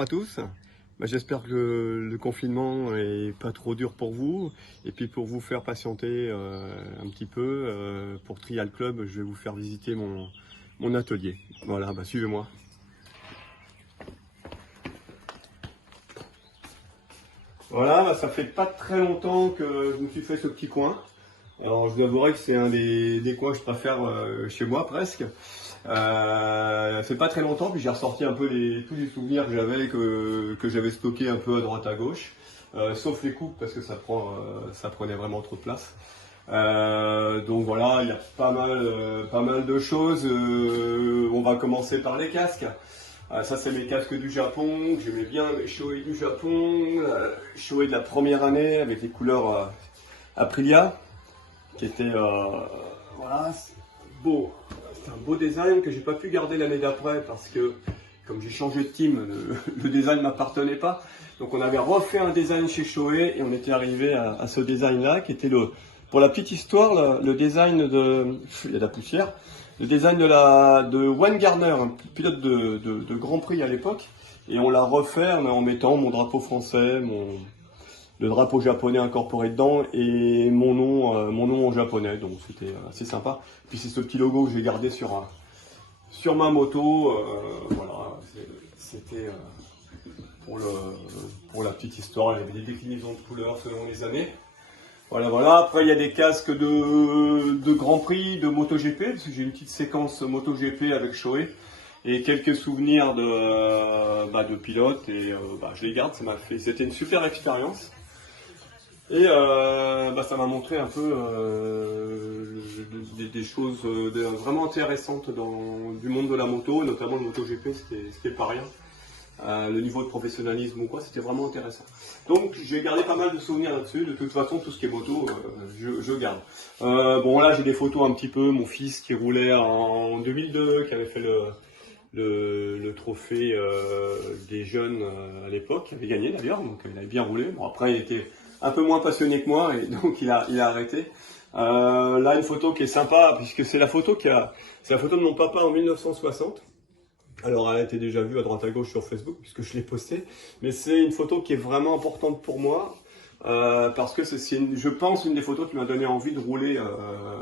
bonjour à tous. J'espère que le confinement est pas trop dur pour vous. Et puis pour vous faire patienter un petit peu, pour Trial Club, je vais vous faire visiter mon atelier. Voilà, suivez-moi. Voilà, ça fait pas très longtemps que je me suis fait ce petit coin. Alors je vous avouerai que c'est un des coins que je préfère chez moi presque. C'est pas très longtemps, puis j'ai ressorti un peu tous les souvenirs que j'avais stockés un peu à droite à gauche, sauf les coupes parce que ça prenait vraiment trop de place. Donc voilà, il y a pas mal de choses. On va commencer par les casques. Ça c'est mes casques du Japon, que j'aimais bien, mes Shoei du Japon, Shoei de la première année avec les couleurs Aprilia, qui était voilà, beau. C'est un beau design que j'ai pas pu garder l'année d'après parce que comme j'ai changé de team, le design m'appartenait pas. Donc on avait refait un design chez Shoei et on était arrivé à ce design là qui était pour la petite histoire, le design il y a de la poussière, le design de Wayne Gardner, un pilote de Grand Prix à l'époque, et on l'a refait en mettant mon drapeau français, le drapeau japonais incorporé dedans et mon nom en japonais, donc c'était assez sympa. Puis c'est ce petit logo que j'ai gardé sur ma moto, voilà, c'était pour la petite histoire. Il y avait des déclinaisons de couleurs selon les années. Voilà. Après il y a des casques de Grand Prix, de MotoGP, parce que j'ai une petite séquence MotoGP avec Shoei et quelques souvenirs de pilote, et je les garde. C'était une super expérience. Et ça m'a montré un peu des choses vraiment intéressantes du monde de la moto, notamment le MotoGP, c'était pas rien. Le niveau de professionnalisme ou quoi, c'était vraiment intéressant. Donc j'ai gardé pas mal de souvenirs là-dessus. De toute façon, tout ce qui est moto, je garde. Bon là, j'ai des photos un petit peu. Mon fils qui roulait en 2002, qui avait fait le trophée des jeunes à l'époque, qui avait gagné d'ailleurs, donc il avait bien roulé. Bon après, il était un peu moins passionné que moi et donc il a arrêté. Là, une photo qui est sympa puisque c'est la photo de mon papa en 1960. Alors, elle a été déjà vue à droite à gauche sur Facebook puisque je l'ai postée, mais c'est une photo qui est vraiment importante pour moi parce que je pense, une des photos qui m'a donné envie de rouler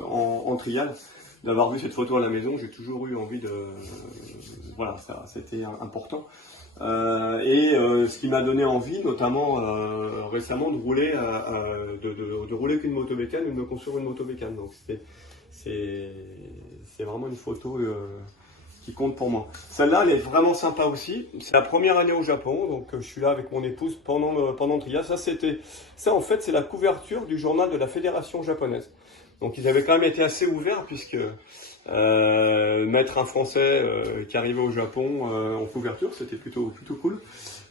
en trial. D'avoir vu cette photo à la maison, j'ai toujours eu envie voilà, ça, c'était important. Ce qui m'a donné envie, notamment récemment, de rouler, de rouler qu'une motobécane ou de me construire une motobécane. Donc c'est vraiment une photo qui compte pour moi. Celle-là, elle est vraiment sympa aussi. C'est la première année au Japon, donc je suis là avec mon épouse pendant le trial. Ça en fait, c'est la couverture du journal de la fédération japonaise. Donc ils avaient quand même été assez ouverts puisque mettre un Français qui arrivait au Japon en couverture, c'était plutôt cool.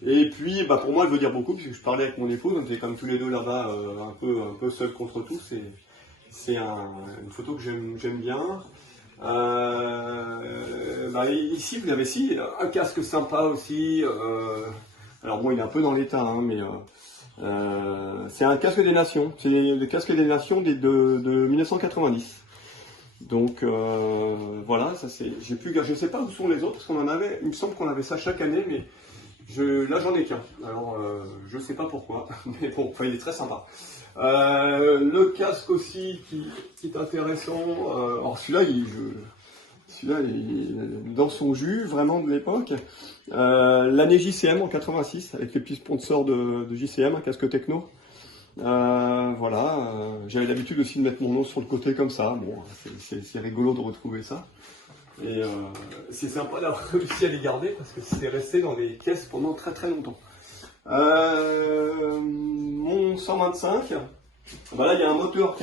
Et puis pour moi, elle veut dire beaucoup puisque je parlais avec mon épouse, on était comme tous les deux là-bas un peu seuls contre tous. C'est une photo que j'aime bien. Ici, vous avez un casque sympa aussi. Alors bon, il est un peu dans l'état, hein, mais c'est un casque des nations. C'est le casque des nations de 1990. Donc voilà, ça c'est. Je sais pas où sont les autres parce qu'on en avait. Il me semble qu'on avait ça chaque année, mais là j'en ai qu'un. Alors je sais pas pourquoi, mais bon, il est très sympa. Le casque aussi qui est intéressant. Alors celui-là, il est dans son jus, vraiment de l'époque. L'année JCM en 86, avec les petits sponsors de JCM, un casque techno. Voilà, j'avais l'habitude aussi de mettre mon nom sur le côté comme ça. Bon, c'est rigolo de retrouver ça. Et c'est sympa d'avoir réussi à les garder parce que c'est resté dans les caisses pendant très très longtemps. Mon 125, là il y a un moteur,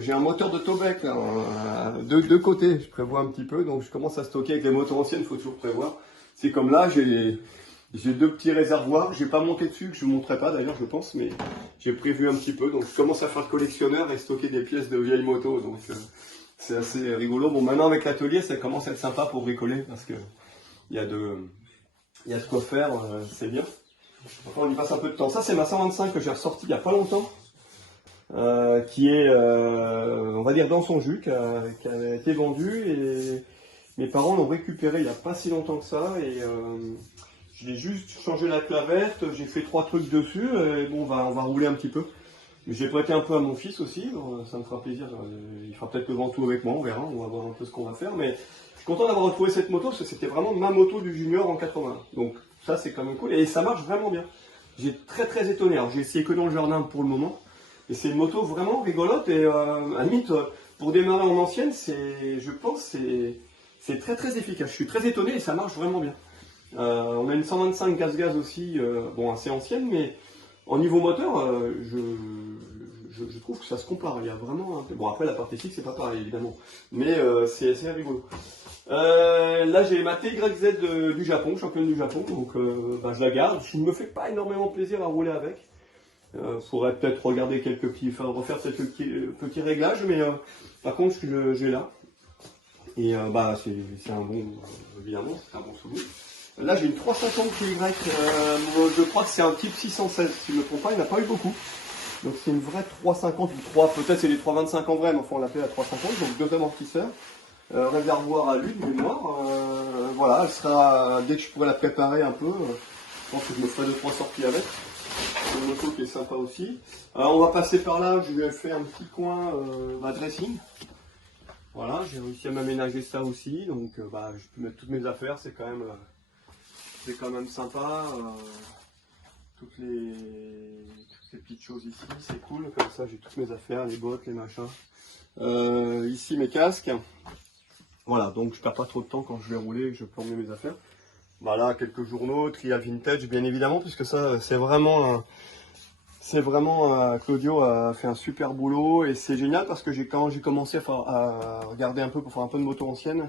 j'ai un moteur de Tobec là, deux côtés, je prévois un petit peu, donc je commence à stocker avec les moteurs anciennes, il faut toujours prévoir. C'est comme là, j'ai deux petits réservoirs, je n'ai pas monté dessus, que je ne vous montrerai pas d'ailleurs je pense, mais j'ai prévu un petit peu, donc je commence à faire collectionneur et stocker des pièces de vieilles motos, donc c'est assez rigolo. Bon, maintenant avec l'atelier, ça commence à être sympa pour bricoler, parce que il y a de quoi faire, c'est bien. Enfin, on y passe un peu de temps. Ça c'est ma 125 que j'ai ressorti il n'y a pas longtemps, qui est, on va dire, dans son jus, qui a été vendu, et mes parents l'ont récupéré il n'y a pas si longtemps que ça, et Je l'ai juste changé la clavette, j'ai fait 3 trucs dessus, et bon, on va rouler un petit peu. J'ai prêté un peu à mon fils aussi, ça me fera plaisir. Il fera peut-être le Ventoux avec moi, on verra, on va voir un peu ce qu'on va faire. Mais je suis content d'avoir retrouvé cette moto parce que c'était vraiment ma moto du junior en 80. Donc ça c'est quand même cool et ça marche vraiment bien. J'ai très étonné. Alors j'ai essayé que dans le jardin pour le moment. Et c'est une moto vraiment rigolote et à limite pour démarrer en ancienne, je pense c'est très efficace. Je suis très étonné et ça marche vraiment bien. On a une 125 gaz aussi, bon assez ancienne, mais au niveau moteur, je trouve que ça se compare. Il y a vraiment un... Bon, après, la partie fixe, c'est pas pareil, évidemment. Mais c'est assez rigolo. Là, j'ai ma TYZ du Japon, championne du Japon. Donc, je la garde. Je ne me fais pas énormément plaisir à rouler avec. Faudrait peut-être regarder quelques petits... Enfin, refaire quelques petits réglages. Mais par contre, j'ai là. Et c'est un bon... évidemment, c'est un bon souvenir. Là, j'ai une 350 TY, je crois que c'est un type 616, si je ne me trompe pas, il n'y en a pas eu beaucoup. Donc c'est une vraie 350 ou 3, peut-être c'est les 325 en vrai, mais enfin on l'appelle la 350, donc 2 amortisseurs, réservoir à l'huile, mémoire, voilà, elle sera, dès que je pourrai la préparer un peu, je pense que je me ferai 2-3 sorties avec. C'est une moto qui est sympa aussi. On va passer par là, je lui ai fait un petit coin dressing. Voilà, j'ai réussi à m'aménager ça aussi, donc je peux mettre toutes mes affaires, c'est quand même sympa. Toutes ces petites choses ici, c'est cool. Comme ça, j'ai toutes mes affaires, les bottes, les machins. Ici, mes casques. Voilà, donc je perds pas trop de temps quand je vais rouler et je peux emmener mes affaires. Voilà, quelques journaux, trial vintage, bien évidemment, puisque ça, c'est vraiment Claudio a fait un super boulot et c'est génial parce que quand j'ai commencé à regarder un peu pour faire un peu de moto ancienne,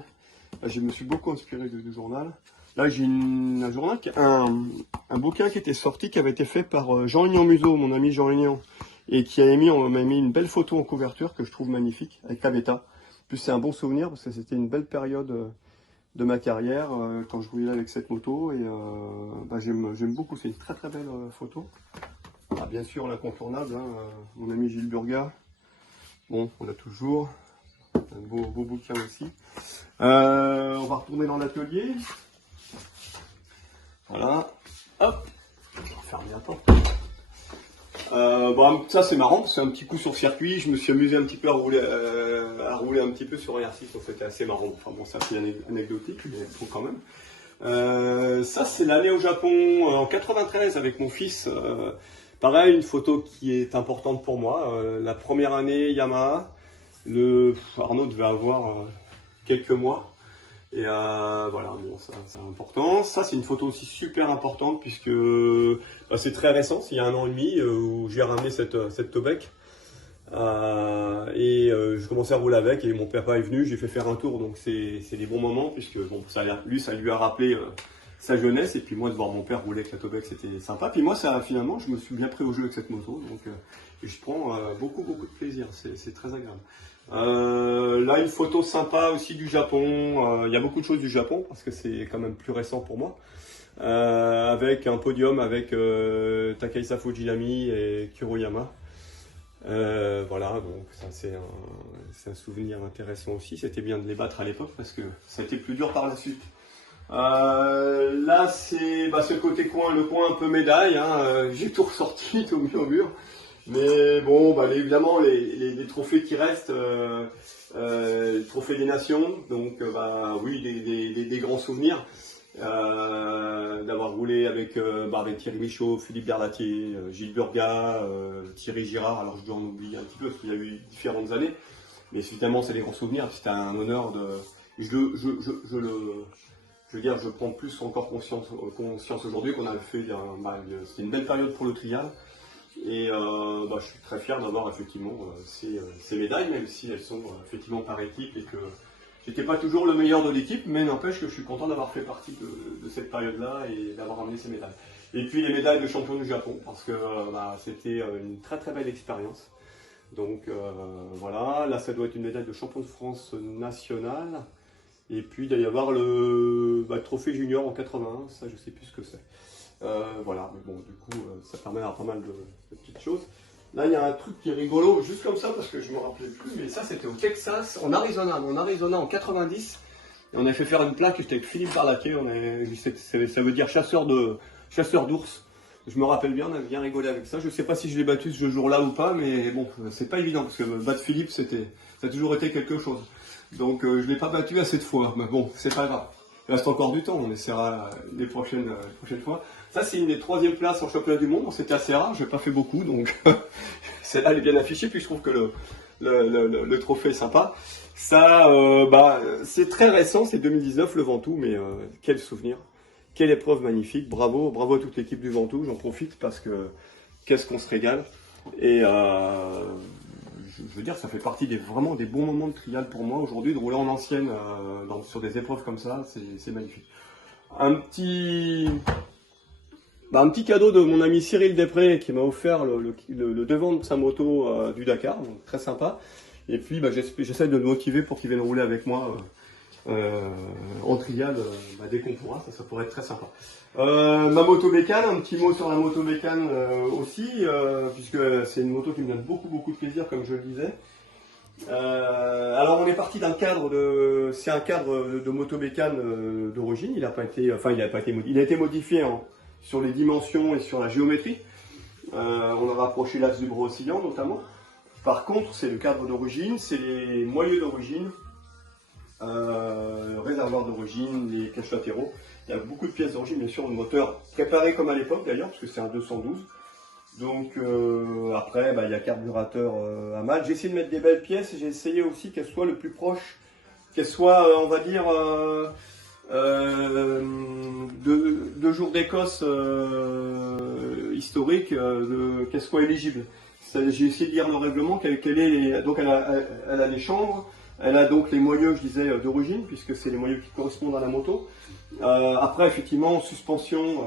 je me suis beaucoup inspiré du journal. Là, j'ai un journal, un bouquin qui était sorti, qui avait été fait par Jean-Lignon Museau, mon ami Jean-Lignon, et on m'a mis une belle photo en couverture que je trouve magnifique, avec la bêta. En plus, c'est un bon souvenir parce que c'était une belle période de ma carrière quand je roulais avec cette moto et j'aime beaucoup. C'est une très belle photo. Ah, bien sûr, l'incontournable, hein, mon ami Gilles Burga. Bon, on a toujours un beau bouquin aussi. On va retourner dans l'atelier. Voilà, hop, je vais fermer la porte. Ça c'est marrant, c'est un petit coup sur circuit, je me suis amusé un petit peu à rouler un petit peu sur R6, donc c'était assez marrant. Enfin bon, ça c'est anecdotique, mais bon quand même. Ça c'est l'année au Japon en 93 avec mon fils. Pareil, une photo qui est importante pour moi. La première année Yamaha, Arnaud devait avoir quelques mois. Et voilà, bon, ça c'est important. Ça c'est une photo aussi super importante puisque c'est très récent, c'est il y a 1 an et demi où j'ai ramené cette Tobec. Je commençais à rouler avec et mon papa est venu, j'ai fait faire un tour, donc c'est des bons moments puisque bon, ça lui a rappelé sa jeunesse et puis moi de voir mon père rouler avec la Tobec c'était sympa. Puis moi finalement je me suis bien pris au jeu avec cette moto, donc je prends beaucoup de plaisir, c'est très agréable. Là une photo sympa aussi du Japon, il y a beaucoup de choses du Japon parce que c'est quand même plus récent pour moi, avec un podium avec Takahisa Fujinami et Kuroyama. Voilà, donc ça c'est un souvenir intéressant aussi, c'était bien de les battre à l'époque parce que ça a été plus dur par la suite. Là c'est ce côté coin, le coin un peu médaille, hein, j'ai tout ressorti, tout mis au mur. Mais bon, évidemment, les trophées qui restent, le trophée des nations, donc oui, des grands souvenirs. D'avoir roulé avec Thierry Michaud, Philippe Berlatier, Gilles Burga, Thierry Girard, alors je dois en oublier un petit peu parce qu'il y a eu différentes années. Mais évidemment, c'est des grands souvenirs, c'était un honneur de... Je prends plus encore conscience aujourd'hui qu'on a fait, c'était une belle période pour le trial. Et je suis très fier d'avoir effectivement ces médailles, même si elles sont effectivement par équipe et que j'étais pas toujours le meilleur de l'équipe, mais n'empêche que je suis content d'avoir fait partie de cette période-là et d'avoir amené ces médailles. Et puis les médailles de champion du Japon, parce que c'était une très belle expérience. Donc voilà, là ça doit être une médaille de champion de France nationale. Et puis il doit y avoir le trophée junior en 81, ça je sais plus ce que c'est. Voilà, mais bon, du coup, ça permet d'avoir pas mal de petites choses. Là, il y a un truc qui est rigolo, juste comme ça, parce que je ne me rappelais plus, mais ça, c'était au Texas, en Arizona en 90. Et on a fait faire une plaque, j'étais avec Philippe Barlaquet, ça veut dire chasseur d'ours. Je me rappelle bien, on a bien rigolé avec ça. Je sais pas si je l'ai battu ce jour-là ou pas, mais bon, c'est pas évident, parce que battre Philippe, ça a toujours été quelque chose. Donc je l'ai pas battu assez de fois, mais bon, c'est pas grave. Il reste encore du temps, on essaiera les prochaines fois. Ça, c'est une des 3e places en championnat du monde. C'était assez rare, j'ai pas fait beaucoup, donc celle-là, elle est bien affichée. Puis je trouve que le trophée est sympa. Ça, c'est très récent, c'est 2019 le Ventoux, mais quel souvenir, quelle épreuve magnifique. Bravo à toute l'équipe du Ventoux. J'en profite parce que qu'est-ce qu'on se régale. Et je veux dire, ça fait partie vraiment des bons moments de trial pour moi aujourd'hui, de rouler en ancienne sur des épreuves comme ça, c'est magnifique. Un petit cadeau de mon ami Cyril Després qui m'a offert le devant de sa moto du Dakar, donc très sympa. Et puis j'essaie de le motiver pour qu'il vienne rouler avec moi en trial dès qu'on pourra, ça pourrait être très sympa. Ma moto bécane, un petit mot sur la moto bécane aussi, puisque c'est une moto qui me donne beaucoup de plaisir, comme je le disais. Alors on est parti d'un cadre c'est un cadre de moto bécane d'origine. Il a été modifié sur les dimensions et sur la géométrie. On a rapproché l'axe du bras oscillant notamment. Par contre, c'est le cadre d'origine, c'est les moyeux d'origine, réservoir d'origine, les caches latéraux. Il y a beaucoup de pièces d'origine, bien sûr, le moteur préparé comme à l'époque d'ailleurs, parce que c'est un 212. Donc après, il y a carburateur à mal. J'ai essayé de mettre des belles pièces et j'ai essayé aussi qu'elles soient le plus proches, qu'elles soient, on va dire, de jours d'Écosse historiques, qu'elles soient éligibles. J'ai essayé de lire le règlement, donc elle a les chambres, elle a donc les moyeux, je disais, d'origine, puisque c'est les moyeux qui correspondent à la moto. Après, effectivement, suspension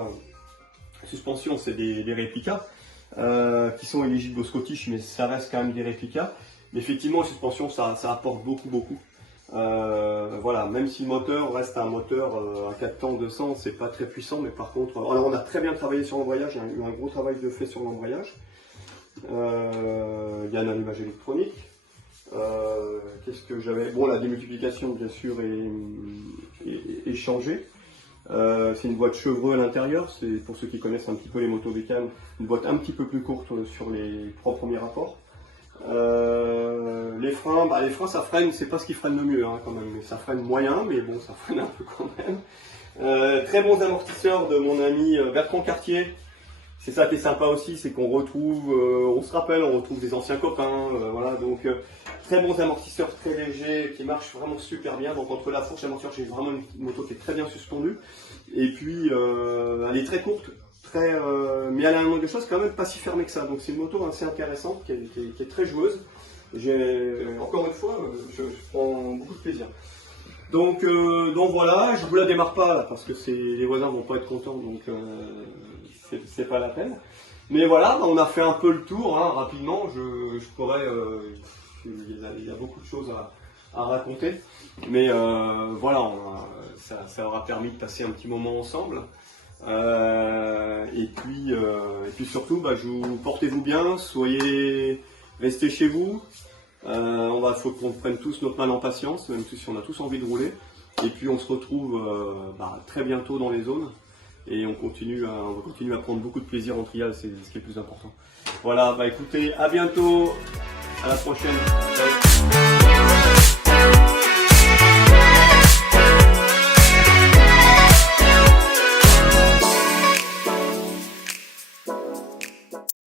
c'est des réplicas qui sont éligibles au Scottish, mais ça reste quand même des réplicas. Mais effectivement, suspension, ça apporte beaucoup. Voilà, même si le moteur reste un moteur à 4 temps 200, c'est pas très puissant, mais par contre, alors on a très bien travaillé sur l'embrayage, il y a eu un gros travail de fait sur l'embrayage. Il y a un allumage électronique. Qu'est-ce que j'avais? Bon, la démultiplication bien sûr est changée. C'est une boîte Chevreux à l'intérieur, c'est pour ceux qui connaissent un petit peu les motos bécanes, une boîte un petit peu plus courte sur les 3 premiers rapports. Les freins, ça freine, c'est pas ce qui freine le mieux quand même, mais ça freine moyen, mais bon, ça freine un peu quand même. Très bons amortisseurs de mon ami Bertrand Cartier. C'est ça qui est sympa aussi, c'est qu'on retrouve, on se rappelle, on retrouve des anciens copains, voilà, donc très bons amortisseurs, très légers, qui marchent vraiment super bien. Donc entre la fourche et l'amortisseur, j'ai vraiment une moto qui est très bien suspendue. Et puis, elle est très courte, mais elle a un angle de chose quand même pas si fermé que ça. Donc c'est une moto assez intéressante, qui est très joueuse. Encore une fois, je prends beaucoup de plaisir. Donc voilà, je vous la démarre pas là, parce que les voisins vont pas être contents, donc c'est pas la peine. Mais voilà, on a fait un peu le tour, rapidement. Je pourrais, il y a beaucoup de choses à raconter, mais voilà, ça aura permis de passer un petit moment ensemble. Et puis surtout, portez-vous bien, restez chez vous. Faut qu'on prenne tous notre mal en patience, même si on a tous envie de rouler. Et puis on se retrouve très bientôt dans les zones. Et on va continuer à prendre beaucoup de plaisir en trial, c'est ce qui est le plus important. Voilà, écoutez, à bientôt, à la prochaine. Ciao.